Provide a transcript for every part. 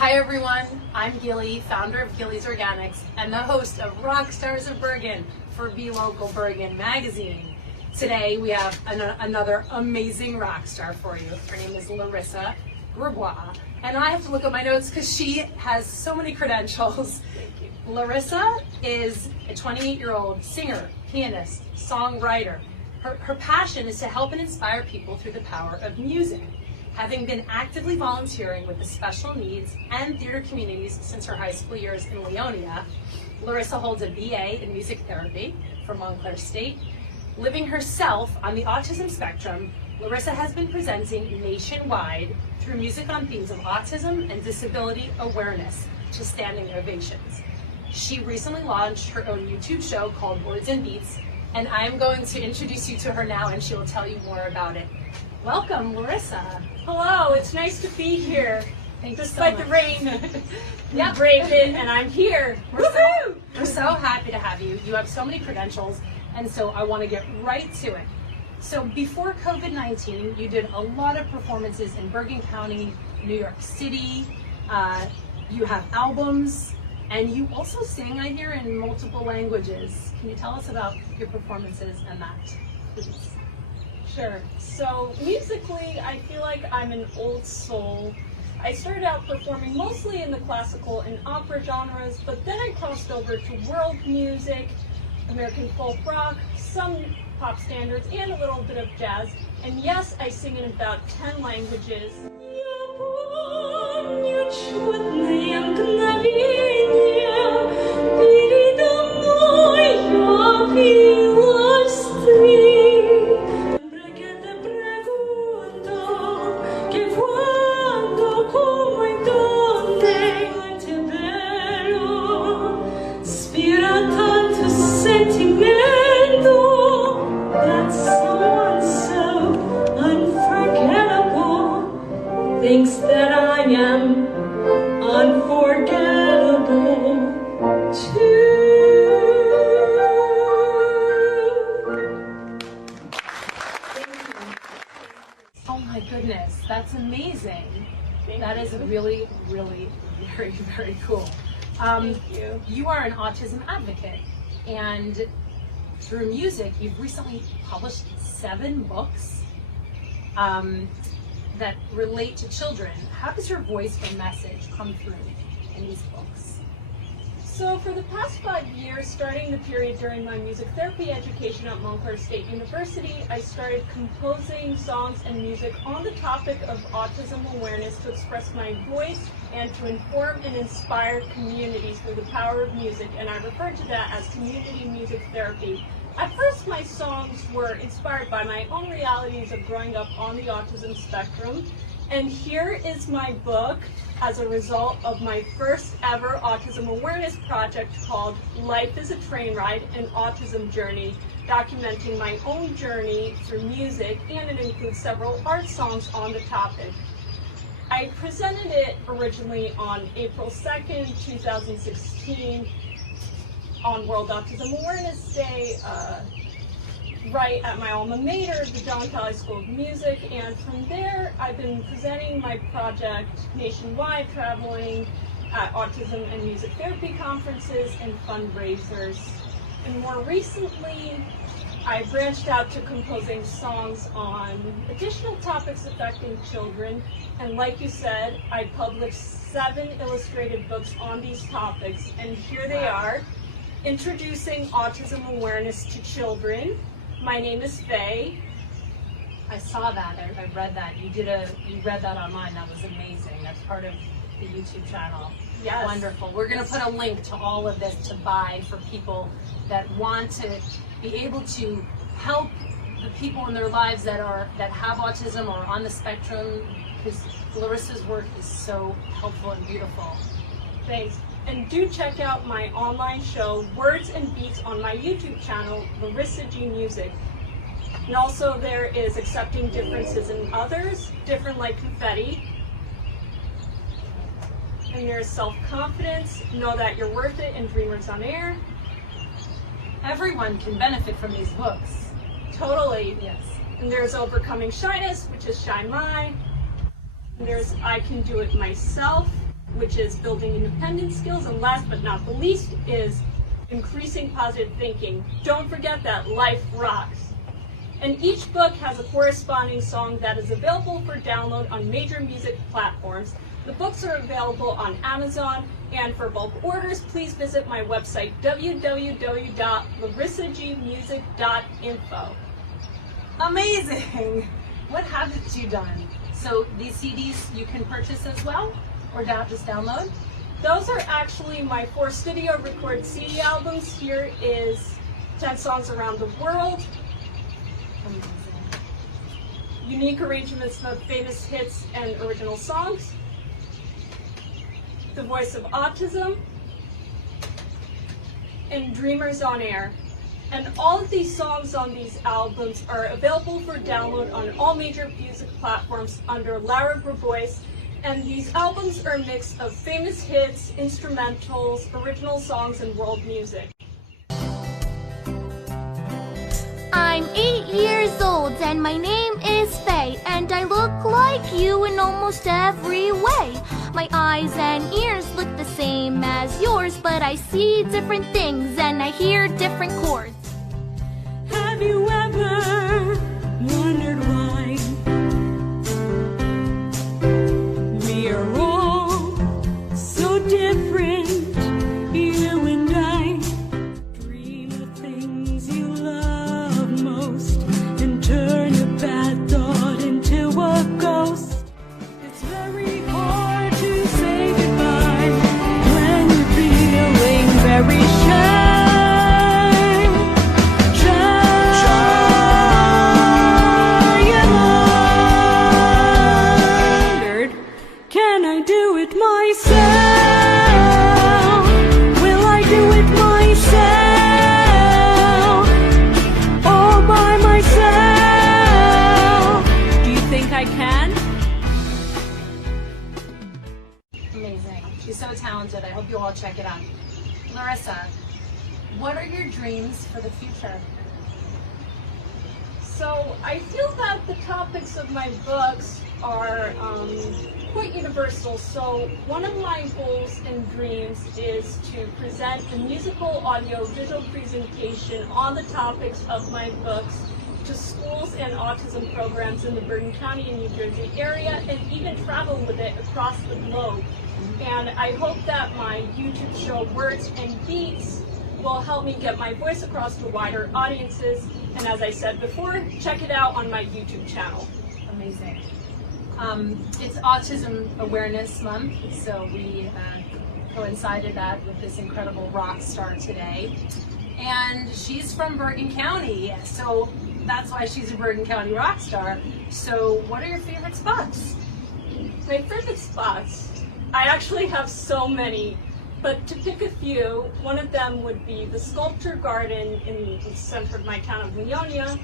Hi everyone, I'm Gilly, founder of Gilly's Organics and the host of Rockstars of Bergen for BeLocal Bergen Magazine. Today we have another amazing rock star for you. Her name is Larissa Grabois, and I have to look at my notes because she has so many credentials. Larissa is a 28-year-old singer, pianist, songwriter. Her passion is to help and inspire people through the power of music. Having been actively volunteering with the special needs and theater communities since her high school years in Leonia, Larissa holds a BA in music therapy from Montclair State. Living herself on the autism spectrum, Larissa has been presenting nationwide through music on themes of autism and disability awareness to standing ovations. She recently launched her own YouTube show called Words and Beats, and I'm going to introduce you to her now and she will tell you more about it. Welcome, Larissa. Hello, it's nice to be here. Thanks Despite so the much. rain, we braved it and I'm here. We're so happy to have you. You have so many credentials, and so I want to get right to it. So before COVID-19, you did a lot of performances in Bergen County, New York City. You have albums, and you also sing, I hear, in multiple languages. Can you tell us about your performances and that, please? Sure. So musically, I feel like I'm an old soul. I started out performing mostly in the classical and opera genres, but then I crossed over to world music, American folk rock, some pop standards, and a little bit of jazz. And yes, I sing in about 10 languages. Thinks that I am unforgettable too. Oh my goodness, that's amazing. That is really, really very, very cool. Thank you. You are an autism advocate, and through music, you've recently published 7 books that relate to children. How does your voice or message come through in these books? So for the past 5 years, starting the period during my music therapy education at Montclair State University, I started composing songs and music on the topic of autism awareness to express my voice and to inform and inspire communities through the power of music, and I refer to that as community music therapy. At first, my songs were inspired by my own realities of growing up on the autism spectrum, and here is my book as a result of my first ever autism awareness project called Life is a Train Ride, an Autism Journey, documenting my own journey through music, and it includes several art songs on the topic. I presented it originally on April 2nd, 2016, on World Autism Awareness Day, right at my alma mater, the John Kelly School of Music, and from there I've been presenting my project nationwide, traveling at autism and music therapy conferences and fundraisers. And more recently, I branched out to composing songs on additional topics affecting children, and like you said, I published 7 illustrated books on these topics, and here they are. Introducing Autism Awareness to Children. My name is Faye. I saw that, I read that. You read that online, that was amazing. That's part of the YouTube channel. Yes. Wonderful. We're gonna put a link to all of this to buy for people that want to be able to help the people in their lives that have autism or on the spectrum, because Larissa's work is so helpful and beautiful. Thanks. And do check out my online show, Words and Beats, on my YouTube channel, Larissa G Music. And also there is Accepting Differences in Others, Different Like Confetti. And there's Self-Confidence, Know That You're Worth It, and Dreamers on Air. Everyone can benefit from these books. Totally. Yes. And there's Overcoming Shyness, which is Shy My. And there's I Can Do It Myself, which which is building independent skills, and last but not the least is increasing positive thinking. Don't forget that life rocks. And each book has a corresponding song that is available for download on major music platforms. The books are available on Amazon, and for bulk orders, please visit my website, www.larissagmusic.info. Amazing! What haven't you done? So these CDs you can purchase as well, or just download? Those are actually my 4 studio record CD albums. Here is 10 Songs Around the World. Amazing. Unique arrangements of famous hits and original songs. The Voice of Autism. And Dreamers on Air. And all of these songs on these albums are available for download on all major music platforms under Lara Grabois. And these albums are a mix of famous hits, instrumentals, original songs, and world music. I'm 8 years old and my name is Faye, and I look like you in almost every way. My eyes and ears look the same as yours, but I see different things and I hear different chords. Have you ever wondered why we are all so different, you and I? Dream the things you love most and turn a bad thought into a ghost. It's very hard to say goodbye when you're feeling very shy. Amazing. She's so talented. I hope you all check it out. Larissa, what are your dreams for the future? So I feel that the topics of my books are quite universal. So one of my goals and dreams is to present a musical, audio, visual presentation on the topics of my books to schools and autism programs in the Bergen County and New Jersey area, and even travel with it across the globe. And I hope that my YouTube show Words and Beats will help me get my voice across to wider audiences. And as I said before, check it out on my YouTube channel. Amazing. It's Autism Awareness Month, so we coincided that with this incredible rock star today. And she's from Bergen County, so that's why she's a Bergen County rock star. So what are your favorite spots? My favorite spots? I actually have so many, but to pick a few, one of them would be the sculpture garden in the center of my town of Leonia.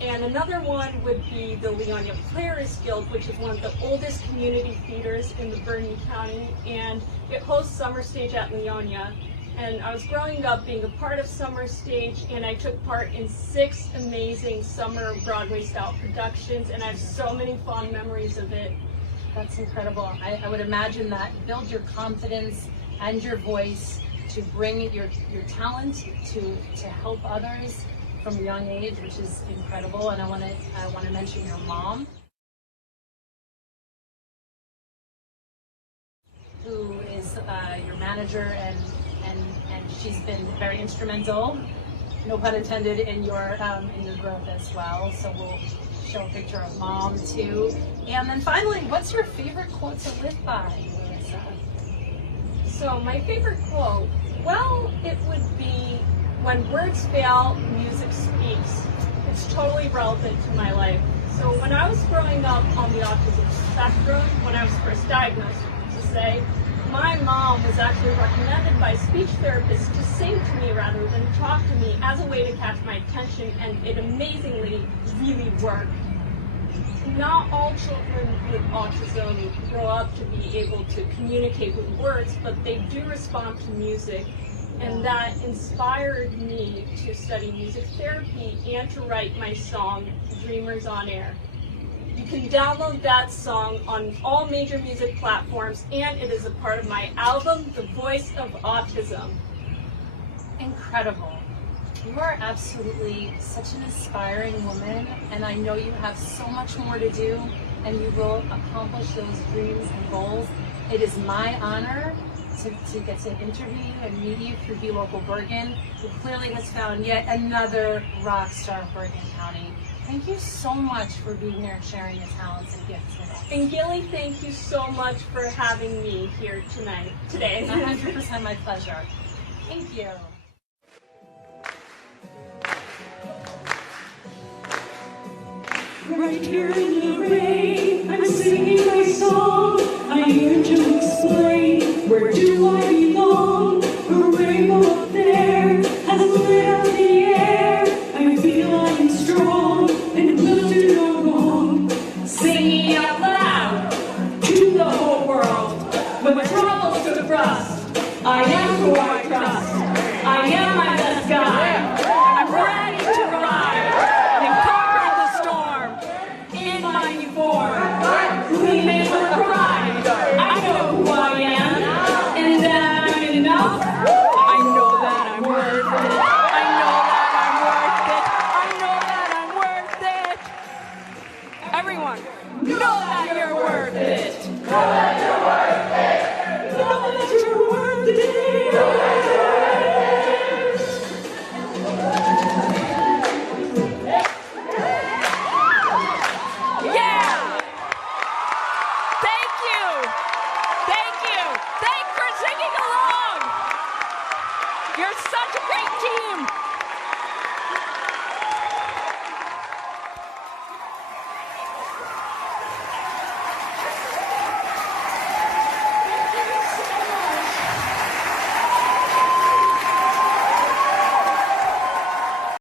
And another one would be the Leonia Players Guild, which is one of the oldest community theaters in the Bergen County, and it hosts Summer Stage at Leonia. And I was growing up being a part of Summer Stage, and I took part in 6 amazing summer Broadway-style productions, and I have so many fond memories of it. That's incredible. I would imagine that build your confidence and your voice to bring your talent to help others from a young age, which is incredible. And I want to mention your mom, who is your manager, and she's been very instrumental, no pun intended, in your growth as well. So we'll show a picture of mom too. And then finally, what's your favorite quote to live by, Larissa? So my favorite quote, well, it would be, "When words fail, music speaks." It's totally relevant to my life. So when I was growing up on the autism spectrum, when I was first diagnosed, to say, my mom was actually recommended by speech therapists to sing to me rather than talk to me as a way to catch my attention, and it amazingly really worked. Not all children with autism grow up to be able to communicate with words, but they do respond to music, and that inspired me to study music therapy and to write my song, Dreamers on Air. You can download that song on all major music platforms, and it is a part of my album, The Voice of Autism. Incredible. You are absolutely such an inspiring woman, and I know you have so much more to do, and you will accomplish those dreams and goals. It is my honor to get to interview you and meet you through BeLocal Bergen, who clearly has found yet another rock star of Bergen County. Thank you so much for being here and sharing your talents and gifts with us. And Gilly, thank you so much for having me here today. 100% my pleasure. Thank you. Right here in the rain, I'm singing my song. I'm here to explain, where do I belong? A rainbow up there has lit up the air. I feel I am strong and will do no wrong. Singing out loud to the whole world. When troubles to thrust, I am who I trust.